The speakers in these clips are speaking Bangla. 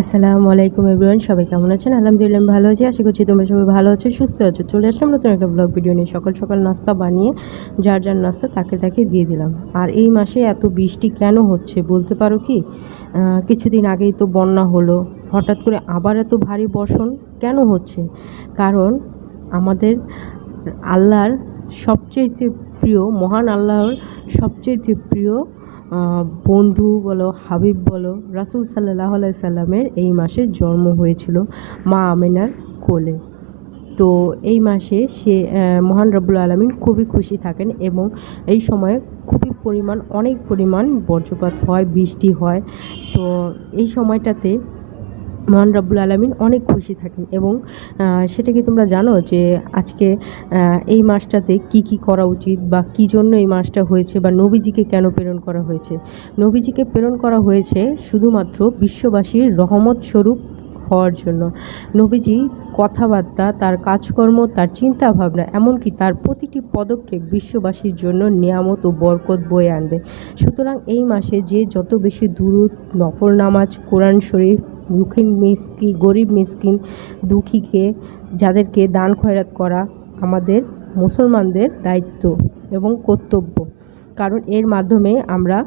আসসালামু আলাইকুম এভরিওয়ান, সবাই কেমন আছেন? আলহামদুলিল্লাহ ভালো আছি, আশা করছি তোমরা সবাই ভালো আছো, সুস্থ আছো। চলে আসলাম নতুন একটা ব্লগ ভিডিও নিয়ে। সকাল সকাল নাস্তা বানিয়ে, যার যার নাস্তা তাকে তাকে দিয়ে দিলাম। আর এই মাসে এত বৃষ্টি কেন হচ্ছে বলতে পারো কি? কিছুদিন আগেই তো বন্যা হলো, হঠাৎ করে আবার এত ভারী বর্ষণ কেন হচ্ছে? কারণ আমাদের আল্লাহর সবচেয়ে প্রিয়, মহান আল্লাহর সবচেয়ে প্রিয় বন্ধু বলো, হাবিব বলো, রাসুল সাল্লাহ সাল্লামের এই মাসে জন্ম হয়েছিল মা আমেনার কোলে। তো এই মাসে সে মহান রব্বুল আলমিন খুবই খুশি থাকেন এবং এই সময়ে খুবই পরিমাণ, অনেক পরিমাণ বজ্রপাত হয়, বৃষ্টি হয়। তো এই সময়টাতে মহান রব্বুল আলমিন অনেক খুশি থাকেন এবং সেটা কি তোমরা জানো যে আজকে এই মাসটাতে কি কি করা উচিত বা কী জন্য এই মাসটা হয়েছে বা নবীজিকে কেন প্রেরণ করা হয়েছে? নবীজিকে প্রেরণ করা হয়েছে শুধুমাত্র বিশ্ববাসীর রহমত স্বরূপ হওয়ার জন্য। নবীজি কথাবার্তা, তার কাজকর্ম, তার চিন্তা ভাবনা এমনকি তার প্রতিটি পদক্ষেপ বিশ্ববাসীর জন্য নিয়ামত ও বরকত বয়ে আনবে। সুতরাং এই মাসে যে যত বেশি দূরত নফল নামাজ, কোরআন শরীফ দুঃখীন মিসকি, গরিব মিসকিন দুঃখীকে যাদেরকে দান খয়রাত করা আমাদের মুসলমানদের দায়িত্ব এবং কর্তব্য। কারণ এর মাধ্যমে আমরা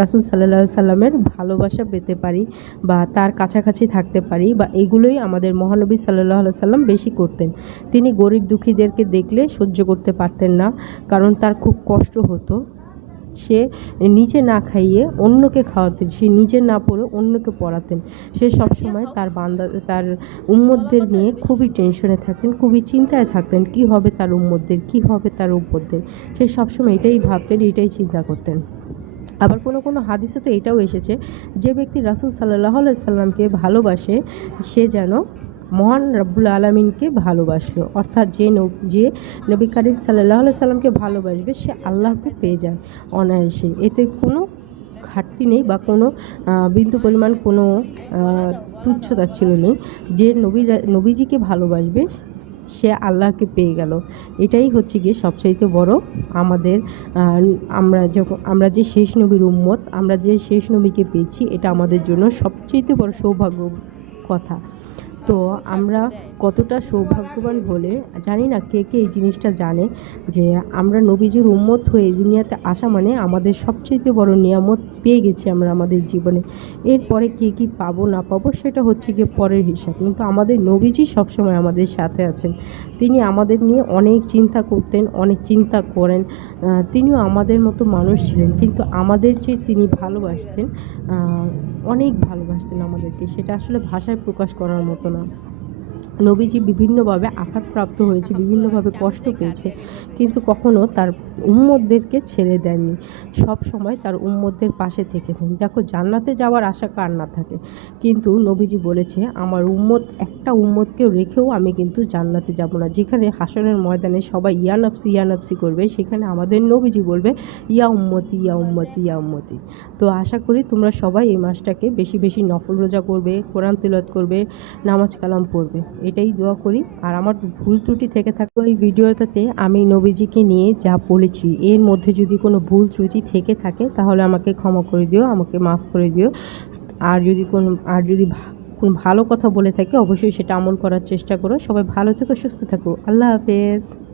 রাসুল সাল্লাহ সাল্লামের ভালোবাসা পেতে পারি বা তার কাছাকাছি থাকতে পারি বা এগুলোই আমাদের মহানবী সাল্লাহ সাল্লাম বেশি করতেন। তিনি গরিব দুঃখীদেরকে দেখলে সহ্য করতে পারতেন না, কারণ তার খুব কষ্ট হতো। সে নিজে না খাইয়ে অন্যকে খাওয়াতেন, সে নিজে না পড়ে অন্যকে পড়াতেন। সে সবসময় তার বান্দা, তার উম্মতদের নিয়ে খুবই টেনশনে থাকতেন, খুবই চিন্তায় থাকতেন, কি হবে তার উম্মতদের, কি হবে তার উম্মতদের। সে সবসময় এটাই ভাবতেন, এটাই চিন্তা করতেন। আবার কোনো কোনো হাদিসে তো এটাও এসেছে, যে ব্যক্তি রাসুল সাল্লাহ সাল্লামকে ভালোবাসে, সে যেন মহান রব্বুল আলমিনকে ভালোবাসলো। অর্থাৎ যে নব- যে নবী করিম সাল্লাহ সাল্লামকে ভালোবাসবে, সে আল্লাহকে পেয়ে যায় অনায়াসে। এতে কোনো ঘাটতি নেই বা কোনো বিন্দু পরিমাণ কোনো তুচ্ছতা ছিল নেই। যে নবী, নবীজিকে ভালোবাসবে, সে আল্লাহকে পেয়ে গেল। এটাই হচ্ছে গিয়ে সবচাইতে বড় আমাদের আমরা যখন, আমরা যে শেষ নবীর উম্মত, আমরা যে শেষ নবীকে পেয়েছি, এটা আমাদের জন্য সবচেয়ে বড় সৌভাগ্য কথা। তো আমরা কতটা সৌভাগ্যবান হলে জানি না কে কে এই জিনিসটা জানে, যে আমরা নবীজির উম্মত হয়ে দুনিয়াতে আসা মানে আমাদের সবচেয়ে বড় নিয়ামত পেয়ে গেছি আমরা আমাদের জীবনে। এরপরে কে কী পাবো, না পাবো সেটা হচ্ছে গিয়ে পরের হিসাব। কিন্তু আমাদের নবীজি সবসময় আমাদের সাথে আছেন। তিনি আমাদের নিয়ে অনেক চিন্তা করতেন, অনেক চিন্তা করেন। তিনিও আমাদের মতো মানুষ ছিলেন। কিন্তু আমাদের যে তিনি ভালোবাসতেন। অনেক ভালোবাসতেন আমাদেরকে, সেটা আসলে ভাষায় প্রকাশ করার মতো না। নবীজি বিভিন্নভাবে আঘাতপ্রাপ্ত হয়েছে, বিভিন্নভাবে কষ্ট পেয়েছে, কিন্তু কখনো তার উম্মতদেরকে ছেড়ে দেননি। সব সময় তার উম্মদদের পাশে থেকেছেন দেখো, জান্নাতে যাওয়ার আশা কার না থাকে? কিন্তু নবীজি বলেছে, আমার উম্মত, একটা উম্মতকেও রেখেও আমি কিন্তু জান্নাতে যাব না। যেখানে হাসনের ময়দানে সবাই ইয়ানফসি ইয়ানফসি করবে, সেখানে আমাদের নবীজি বলবে, ইয়া উম্মতি ইয়া উম্মতি ইয়া উম্মতি। তো আশা করি তোমরা সবাই এই মাসটাকে বেশি বেশি নফল রোজা করবে, কোরআন তিলত করবে, নামাজ কালাম পড়বে। এটাই দোয়া করি। আর আমার ভুল ত্রুটি থেকে থাকবে এই ভিডিওটাতে আমি নবীজিকে নিয়ে যা বলেছি এর মধ্যে যদি কোনো ভুল ত্রুটি থেকে থাকে, তাহলে আমাকে ক্ষমা করে দিও, আমাকে মাফ করে দিও। আর যদি কোনো, আর যদি কোনো ভালো কথা বলে থাকে, অবশ্যই সেটা আমল করার চেষ্টা করো। সবাই ভালো থেকো, সুস্থ থাকো। আল্লাহ হাফেজ।